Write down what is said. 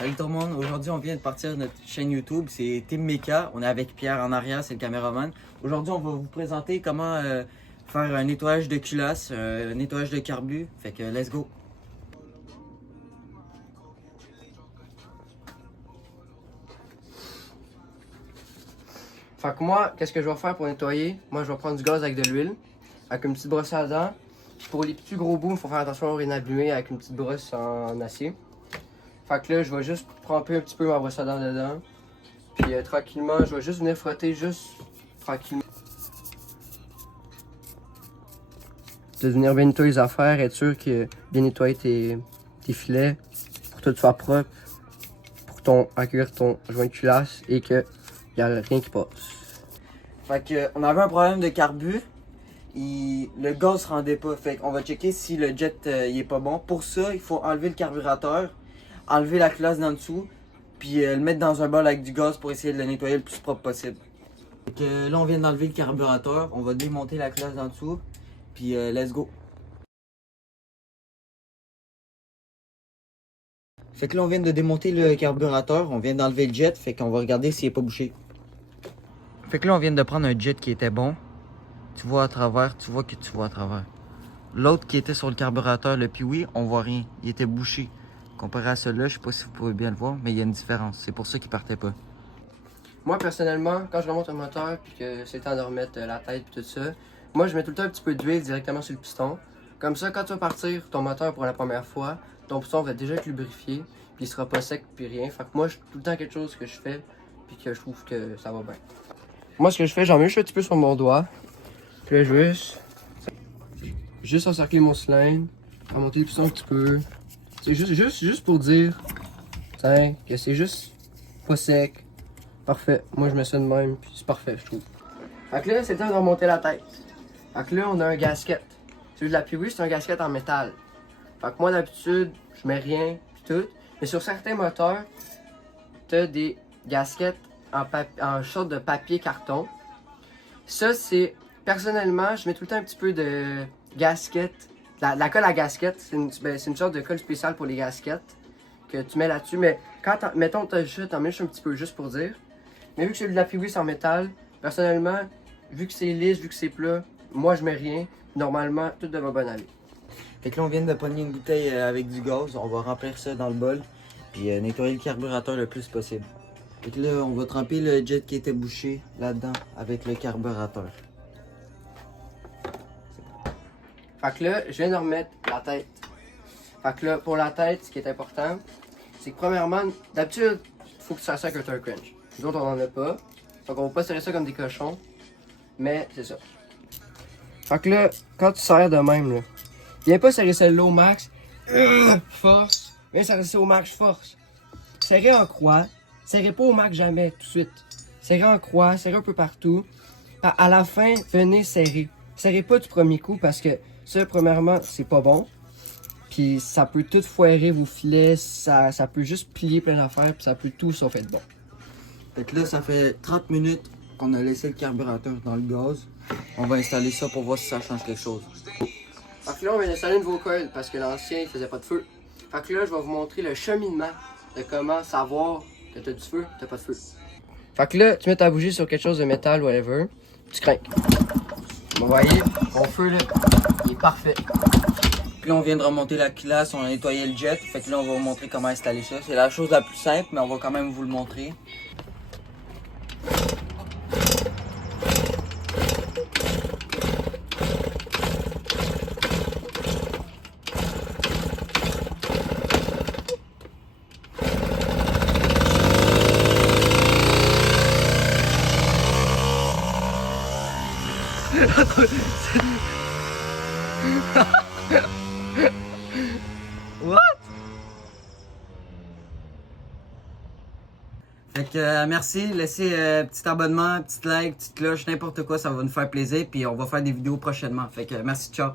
Salut tout le monde, aujourd'hui on vient de partir de notre chaîne YouTube, c'est Team Mecha, on est avec Pierre en arrière, c'est le caméraman. Aujourd'hui on va vous présenter comment faire un nettoyage de culasse, un nettoyage de carbu, fait que let's go! Fait que moi, qu'est-ce que je vais faire pour nettoyer? Moi, je vais prendre du gaz avec de l'huile, avec une petite brosse à dents. Puis pour les petits gros bouts, il faut faire attention à rien abîmer avec une petite brosse en acier. Fait que là, je vais juste tremper un petit peu ma brosse à dents dedans. Puis tranquillement, je vais juste venir frotter, juste tranquillement. De venir bien nettoyer les affaires, être sûr que bien nettoyer tes filets, pour que tout soit propre, pour accueillir ton joint de culasse et qu'il n'y a rien qui passe. Fait que on avait un problème de carbu, le gaz se rendait pas, fait qu'on va checker si le jet il est pas bon. Pour ça, il faut enlever le carburateur, enlever la culasse d'en dessous, puis le mettre dans un bol avec du gaz pour essayer de le nettoyer le plus propre possible. Fait que là on vient d'enlever le carburateur, on va démonter la culasse d'en dessous, puis let's go! Fait que là on vient de démonter le carburateur, on vient d'enlever le jet, fait qu'on va regarder s'il est pas bouché. Fait que là on vient de prendre un jet qui était bon. Tu vois à travers, tu vois que tu vois à travers. L'autre qui était sur le carburateur, le Piwi, on voit rien. Il était bouché. Comparé à celui-là, je sais pas si vous pouvez bien le voir, mais il y a une différence. C'est pour ça qu'il partait pas. Moi, personnellement, quand je remonte un moteur puis que c'est temps de remettre la tête et tout ça, moi, je mets tout le temps un petit peu d'huile directement sur le piston. Comme ça, quand tu vas partir ton moteur pour la première fois, ton piston va déjà être lubrifié puis il sera pas sec puis rien. Fait que moi, tout le temps quelque chose que je fais puis que je trouve que ça va bien. Moi, ce que je fais, j'en mets juste un petit peu sur mon doigt. Puis là, je vais juste encercler mon cylindre, remonter le piston un petit peu. C'est juste pour dire, tiens, que c'est juste pas sec. Parfait. Moi, je mets ça de même, puis c'est parfait, je trouve. Fait que là, c'est le temps de remonter la tête. Fait que là, on a un gasket. Celui de la Piwi, c'est un gasket en métal. Fait que moi, d'habitude, je mets rien, puis tout. Mais sur certains moteurs, t'as des gaskets en sorte de papier carton. Ça, c'est... Personnellement, je mets tout le temps un petit peu de gasket. La colle à gasket, c'est une sorte de colle spéciale pour les gaskets que tu mets là-dessus. Mais quand, mettons, t'en mets juste un petit peu, juste pour dire. Mais vu que celui de la Piwi c'est en métal, personnellement, vu que c'est lisse, vu que c'est plat, moi je mets rien. Normalement, tout devrait bien aller. Fait que là, on vient de pogner une bouteille avec du gaz. On va remplir ça dans le bol, puis nettoyer le carburateur le plus possible. Fait que là, on va tremper le jet qui était bouché là-dedans avec le carburateur. Fait que là, je viens de remettre la tête. Fait que là, pour la tête, ce qui est important, c'est que premièrement, d'habitude, il faut que tu fasses ça avec un turtle crunch. Nous autres, on en a pas. Fait qu'on va pas serrer ça comme des cochons. Mais c'est ça. Fait que là, quand tu serres de même, là, viens pas serrer celle-là au max. Force. Viens serrer ça au max, force. Serrer en croix. Serrez pas au max jamais, tout de suite. Serrez en croix, serrez un peu partout. À la fin, venez serrer. Serrez pas du premier coup parce que ça, premièrement, c'est pas bon. Puis ça peut tout foirer vos filets, ça peut juste plier plein d'affaires, puis ça peut tout sauf être bon. Fait que là, ça fait 30 minutes qu'on a laissé le carburateur dans le gaz. On va installer ça pour voir si ça change quelque chose. Fait que là, on vient d'installer une nouveau coil parce que l'ancien, il faisait pas de feu. Fait que là, je vais vous montrer le cheminement de comment savoir que t'as du feu, t'as pas de feu. Fait que là, tu mets ta bougie sur quelque chose de métal, whatever, tu craques. Vous voyez, mon feu là, il est parfait. Puis là, on vient de remonter la culasse, on a nettoyé le jet. Fait que là, on va vous montrer comment installer ça. C'est la chose la plus simple, mais on va quand même vous le montrer. What? Fait que merci, laissez petit abonnement, petit like, petite cloche, n'importe quoi, ça va nous faire plaisir. Puis on va faire des vidéos prochainement. Fait que merci, ciao.